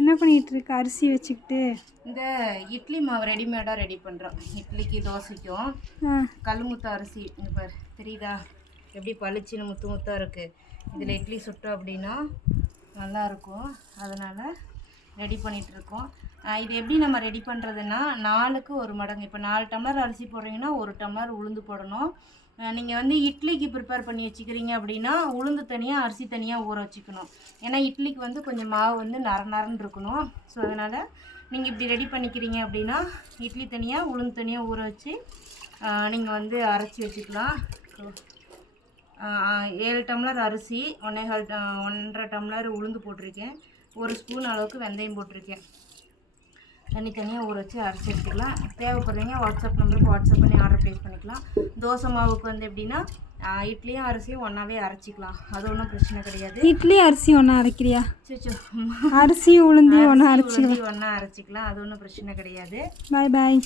என்ன பண்ணிட்டு இருக்க? அரிசி வச்சுக்கிட்டு இந்த இட்லி மாவு ரெடிமேடாக ரெடி பண்ணுறோம். இட்லிக்கு தோசைக்கும் கல் முத்த அரிசி இங்கே பாரு, தெரியுதா எப்படி பளிச்சுன்னு முத்து முத்தாக இருக்குது. இதில் இட்லி சுட்டோம் அப்படின்னா நல்லாயிருக்கும். அதனால் ரெடி பண்ணிகிட்ருக்கோம். இது எப்படி நம்ம ரெடி பண்ணுறதுன்னா 4க்கு 1 மடங்கு. இப்போ 4 டம்ளர் அரிசி போடுறீங்கன்னா 1 டம்ளர் உளுந்து போடணும். நீங்கள் வந்து இட்லிக்கு ப்ரிப்பேர் பண்ணி வச்சுக்கிறீங்க அப்படின்னா உளுந்து தனியாக அரிசி தனியாக ஊற வச்சுக்கணும். ஏன்னா இட்லிக்கு வந்து கொஞ்சம் மாவு வந்து நரன்னு இருக்கணும். ஸோ அதனால் நீங்கள் இப்படி ரெடி பண்ணிக்கிறீங்க அப்படின்னா இட்லி தனியாக உளுந்து தனியாக ஊற வச்சு நீங்கள் வந்து அரைச்சி வச்சுக்கலாம். 7 டம்ளர் அரிசி, 1.5 டம்ளர் உளுந்து போட்டிருக்கேன். 1 ஸ்பூன் அளவுக்கு வெந்தயம் போட்டிருக்கேன். தனித்தனியாக ஊற வச்சு அரைச்சி எடுத்துக்கலாம். தேவைப்படுறீங்க வாட்ஸ்அப் நம்பருக்கு வாட்ஸ்அப் பண்ணி ஆர்டர் ப்ளேஸ் பண்ணிக்கலாம். தோசை மாவுக்கு வந்து எப்படின்னா இட்லியும் அரிசியும் ஒன்றாவே அரைச்சிக்கலாம். அது ஒன்றும் பிரச்சனை கிடையாது. இட்லி அரிசி ஒன்றா அரைக்கிறியா? அரிசி உளுந்து ஒன்றா ஒன்றா அரைச்சிக்கலாம். அது ஒன்றும் பிரச்சனை கிடையாது. பாய் பாய்.